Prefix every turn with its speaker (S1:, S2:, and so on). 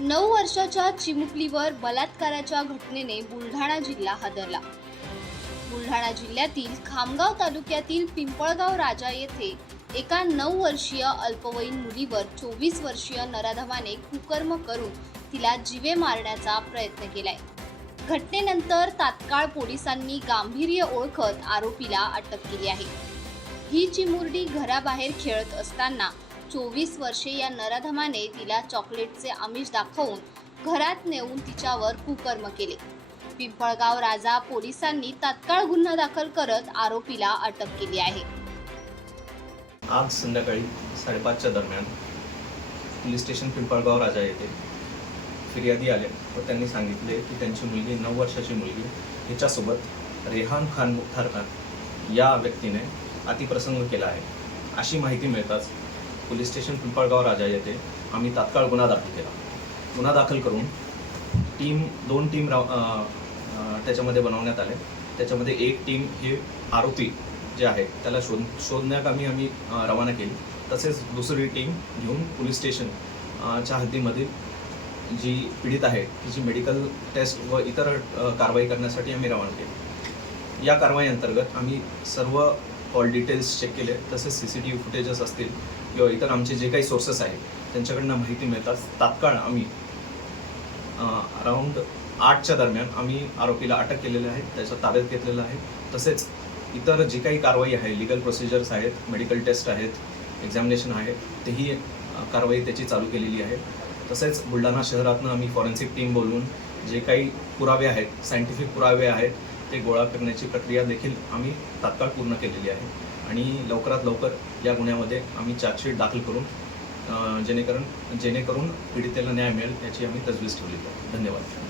S1: नऊ वर्षाच्या चिमुकलीवर बलात्काराच्या घटनेने बुलढाणा जिल्हा हादरला बुलढाणा जिल्ह्यातील खामगाव तालुक्यातील पिंपळगाव राजा येथे एका नऊ वर्षीय अल्पवयीन मुलीवर चोवीस वर्षीय नराधवाने कुकर्म करून तिला जीवे मारण्याचा प्रयत्न केलाय घटनेनंतर तात्काळ पोलिसांनी गांभीर्य ओळखत आरोपीला अटक केली आहे ही चिमुरडी घराबाहेर खेळत असताना चोवीस वर्षे या नराधमाने तिला चॉकलेटचे आमिष दाखवून घरात नेऊन तिच्यावर कुकर्म केले पिंपळगाव राजा पोलिसांनी तात्काळ गुन्हा दाखल करत आरोपीला अटक केली आहे
S2: आज संध्याकाळी साडेपाचच्या दरम्यान पोलीस स्टेशन पिंपळगाव राजा येथे फिर्यादी आले व त्यांनी सांगितले की त्यांची मुलगी नऊ वर्षाची मुलगी हिच्यासोबत रेहान खान मुख्तार या व्यक्तीने अतिप्रसंग केला आहे अशी माहिती मिळताच पोलीस स्टेशन पिंपळगाव राजा येथे आम्ही तात्काळ गुन्हा दाखल केला गुन्हा दाखल करून टीम दोन टीम राव त्याच्यामध्ये बनवण्यात आले त्याच्यामध्ये एक टीम हे आरोपी जे आहे त्याला शोध शोधण्याकामी आम्ही रवाना केली तसेच दुसरी टीम घेऊन पोलीस स्टेशन च्या हद्दीमध्ये जी पीडित आहे तिची मेडिकल टेस्ट व इतर कारवाई करण्यासाठी आम्ही रवाना केली या कारवाई अंतर्गत आम्ही सर्व कॉल डिटेल्स चेक केले तसेच C C T V footages असतील किंवा इतर आमचे जे काही सोर्सेस आहेत त्यांच्याकडनं माहिती मिळतात तात्काळ आम्ही अराऊंड आठच्या दरम्यान आम्ही आरोपीला अटक केलेले आहे त्याच्या ताब्यात घेतलेलं आहे तसेच इतर जी काही कारवाई आहे लिगल प्रोसिजर्स आहेत मेडिकल टेस्ट आहेत एक्झामिनेशन आहे तेही कारवाई त्याची चालू केलेली आहे तसेच बुलढाणा शहरातनं आम्ही फॉरेन्सिक टीम बोलवून जे काही पुरावे आहेत सायंटिफिक पुरावे आहेत ते गोळा करण्याची प्रक्रिया देखील आम्ही तात्काळ पूर्ण केलेली आहे आणि लवकरात लवकर या गुन्ह्यामध्ये आम्ही चार्जशीट दाखल करून जेणेकरून जेणेकरून पीडितेला न्याय मिळेल याची आम्ही तजवीज ठेवली आहे धन्यवाद